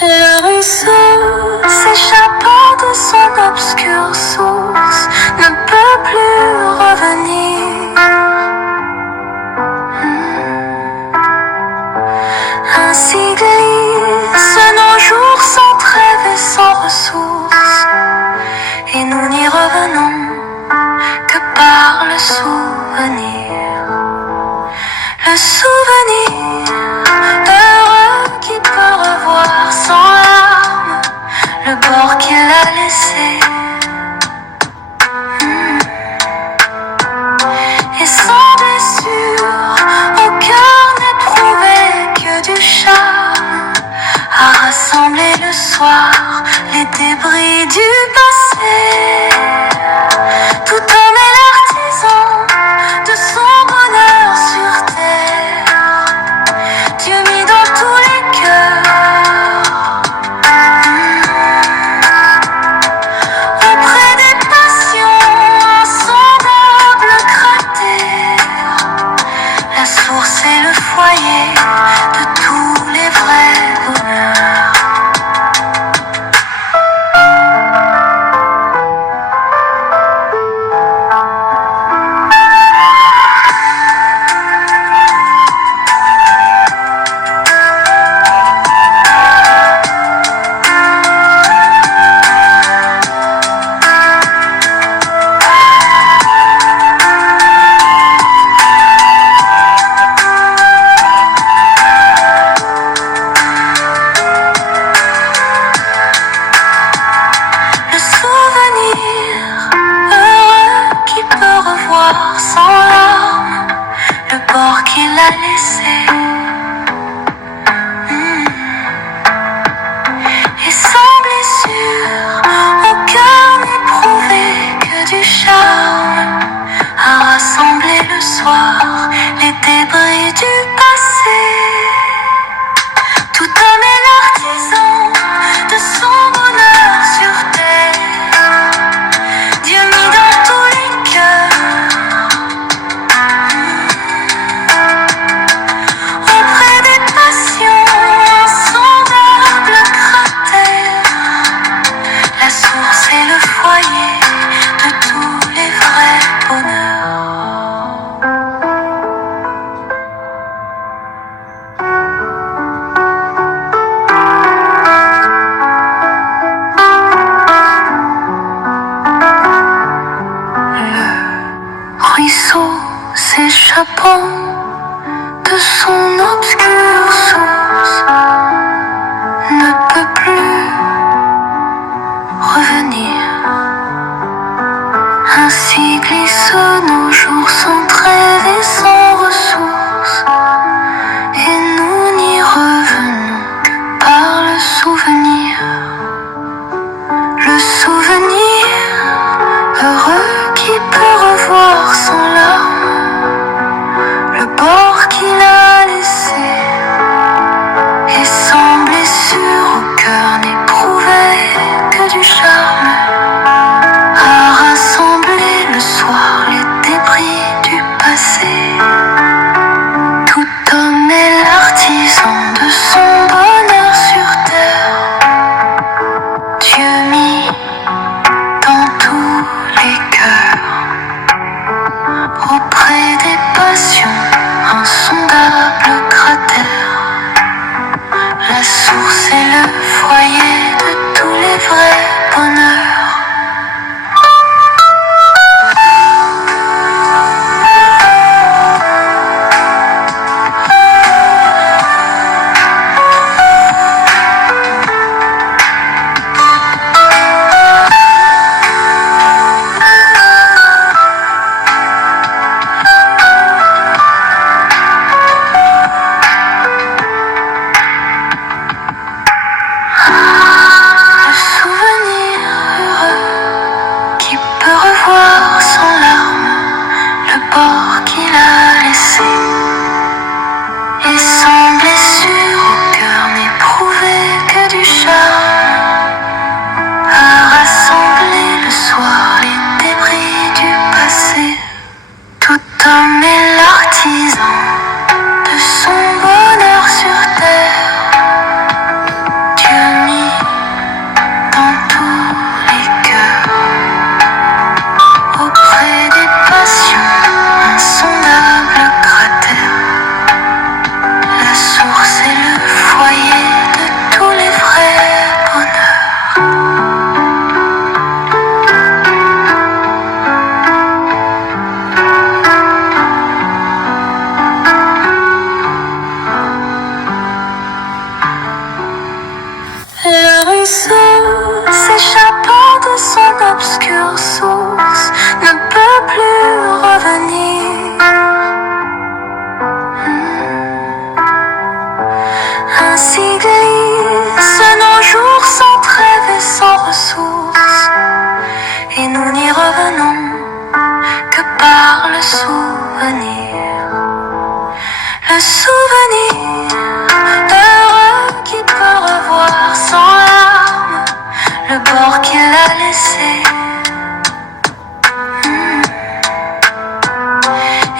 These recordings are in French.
Le ruisseau s'échappant de son obscure source ne peut plus revenir. Ainsi glissent nos jours sans trêve et sans ressources, et nous n'y revenons que par le souvenir. Le souvenir heureux qui peut revoir sans larmes le bord qu'il a laissé. Et sans blessure, au cœur n'éprouvé que du charme, à rassembler le soir les débris du passé. Tout homme est l'artisan de son bonheur sur terre, Dieu mis dans tous les cœurs. Auprès des passions, insondables cratères, la source est le foyer de tous les vrais bonheurs. Le souvenir heureux qui peut revoir sans larmes le bord qu'il a laissé. Et sans blessure, au cœur n'éprouvé que du charme, à rassembler le soir les débris du passé. Tout homme est l'artisan de son bonheur sur terre, Dieu mis dans tous les cœurs. Auprès des passions, insondables cratères, la source est le foyer de tous les vrais bonheurs. Ruisseau s'échappant de son obscure source ne peut plus revenir. Ainsi glissent nos jours sans trêve et sans ressources, et nous n'y revenons que par le souvenir. Le souvenir heureux qui peut revoir sans larmes le bord qu'il a laissé, et sans blessure au cœur n'éprouvé que du charme, à rassembler le soir les débris du passé. Tout homme est l'artisan de son bonheur sur terre, Dieu mis dans tous les cœurs. Auprès des passions, insondables cratères, la source est le foyer de tous les vrais bonheurs. Le souvenir Le ruisseau s'échappant de son obscure source ne peut plus revenir. Ainsi glissent nos jours sans trêve et sans ressources, et nous n'y revenons que par le souvenir. Le souvenir heureux qui peut revoir sans larmes le bord qu'il a laissé.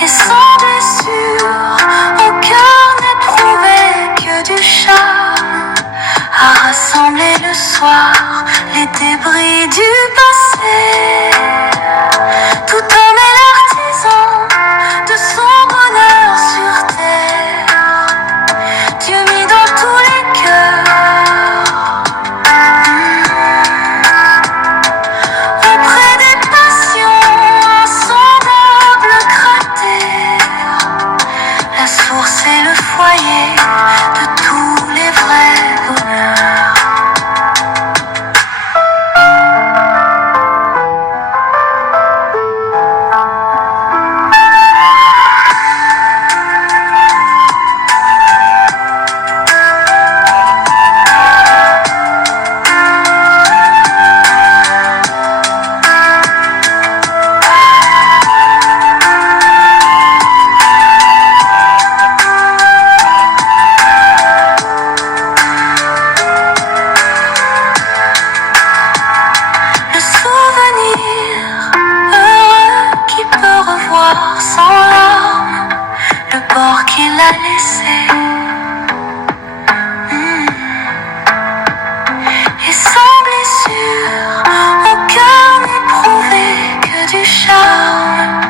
Et sans blessure, au cœur n'éprouvé que du charme, à rassembler le soir les débris du passé. Tout homme est l'artisan de son bonheur sur terre, Dieu mis dans tous les cœurs. Auprès des passions, insondables cratères, la source est le foyer de tous les vrais bonheurs. Sans larmes, le bord qu'il a laissé. Et sans blessure, au cœur n'éprouvé que du charme,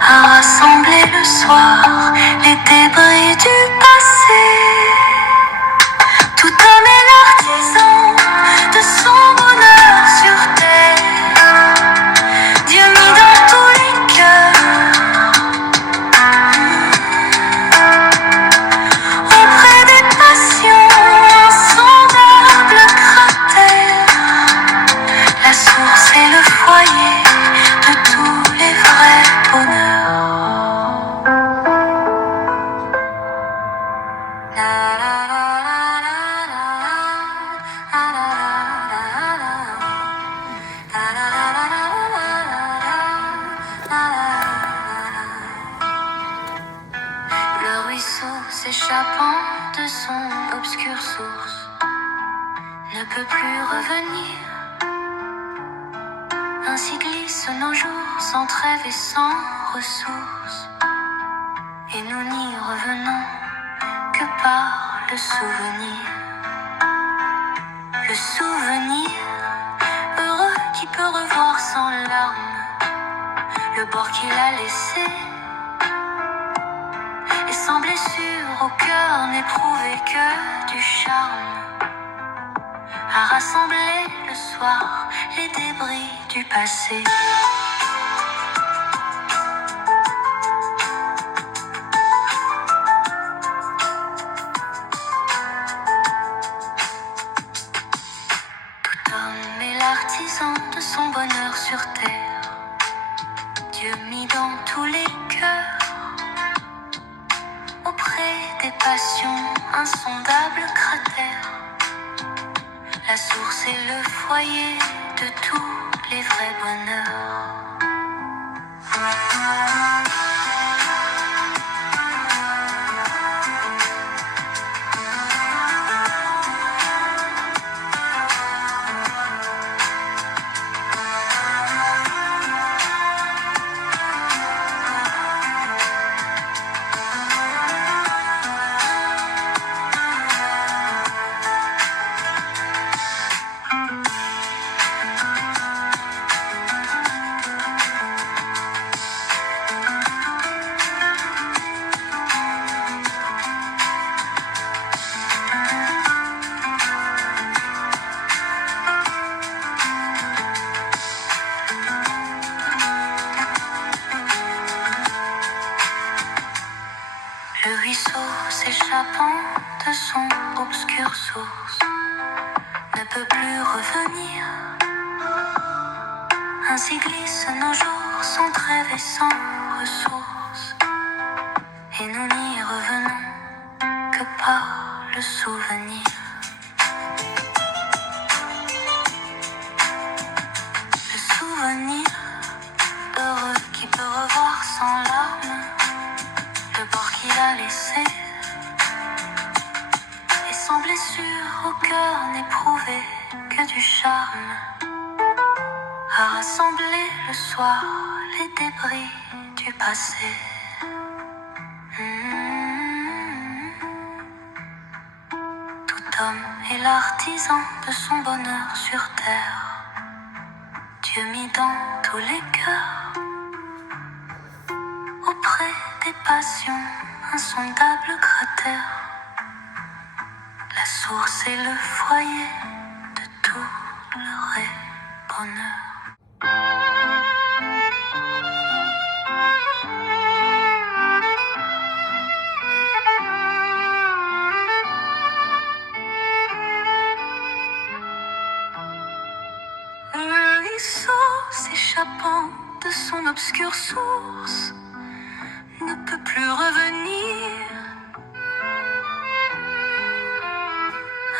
à rassembler le soir les débris du passé. Tout homme est l'artisan de son bonheur sur terre, Dieu mis dans tous les cœurs. La source est le foyer de tous les vrais bonheurs. Le ruisseau s'échappant de son obscure source ne peut plus revenir. Ainsi glissent nos jours sans trêve et sans ressources, et nous n'y revenons que par le souvenir. Le souvenir heureux qui peut revoir sans larmes le bord qu'il a laissé. Et sans blessure au cœur n'éprouvé que du charme, à rassembler le soir les débris du passé. Tout homme est l'artisan de son bonheur sur terre, Dieu mis dans tous les cœurs. Auprès des passions, insondables cratères, la source est le foyer de tous les vrais bonheurs. Le ruisseau s'échappant de son obscure source ne peut veut plus revenir. Ainsi glissent nos jours sans trêve et sans ressources. Et nous n'y revenons que par le souvenir. Le souvenir heureux qui peut revoir sans larmes le bord qu'il a laissé. Et sans blessure au cœur n'éprouver que du charme. À rassembler le soir les débris du passé. Tout homme est l'artisan de son bonheur sur terre. Dieu mis dans tous les cœurs, auprès des passions, insondable cratère. La source est le foyer de tout le vrai bonheur. Le ruisseau s'échappant de son obscure source ne peut plus revenir.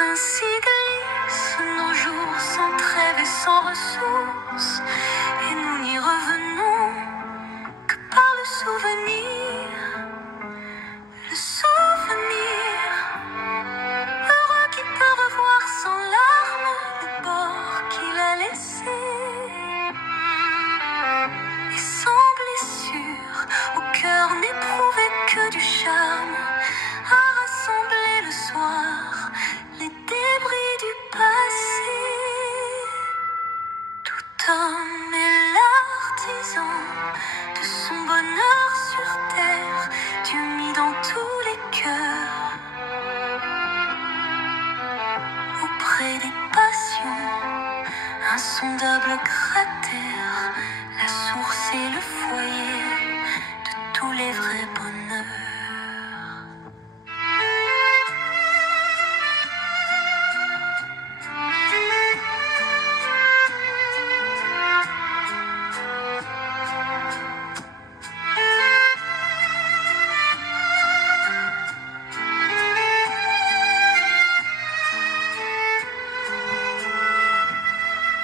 Ainsi glissent nos jours sans trêve et sans ressources. Et nous n'y revenons que par le souvenir. Le souvenir heureux qui peut revoir sans larmes le bord qu'il a laissé. Et sans blessure au cœur n'éprouver que du charme. À rassembler le soir les débris du passé. Tout homme est l'artisan de son bonheur sur terre. Dieu mis dans tous les cœurs, auprès des passions, insondable cratère. La source est le foyer de tous les vrais bonheurs.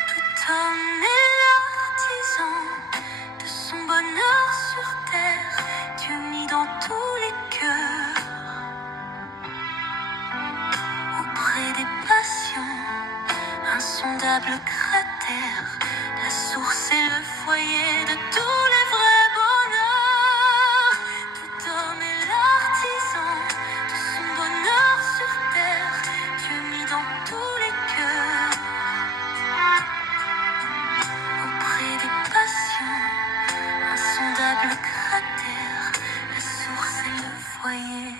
Tout homme est l'artisan de son bonheur sur terre. Dieu mis dans tous les cœurs, auprès des passions, insondable cratère. La source est le foyer de tous les vrais bonheurs. Tout homme est l'artisan de son bonheur sur terre. Dieu mis dans tous les cœurs, auprès des passions, insondable cratère. La source est le foyer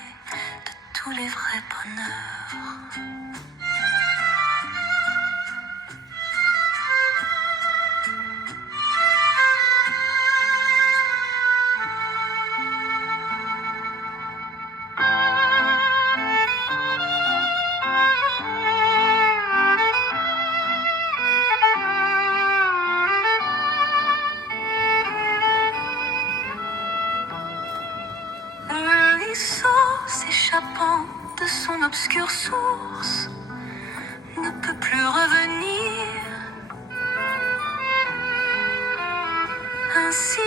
de tous les vrais bonheurs. Le ruisseau s'échappant de son obscure source ne peut plus revenir. Ainsi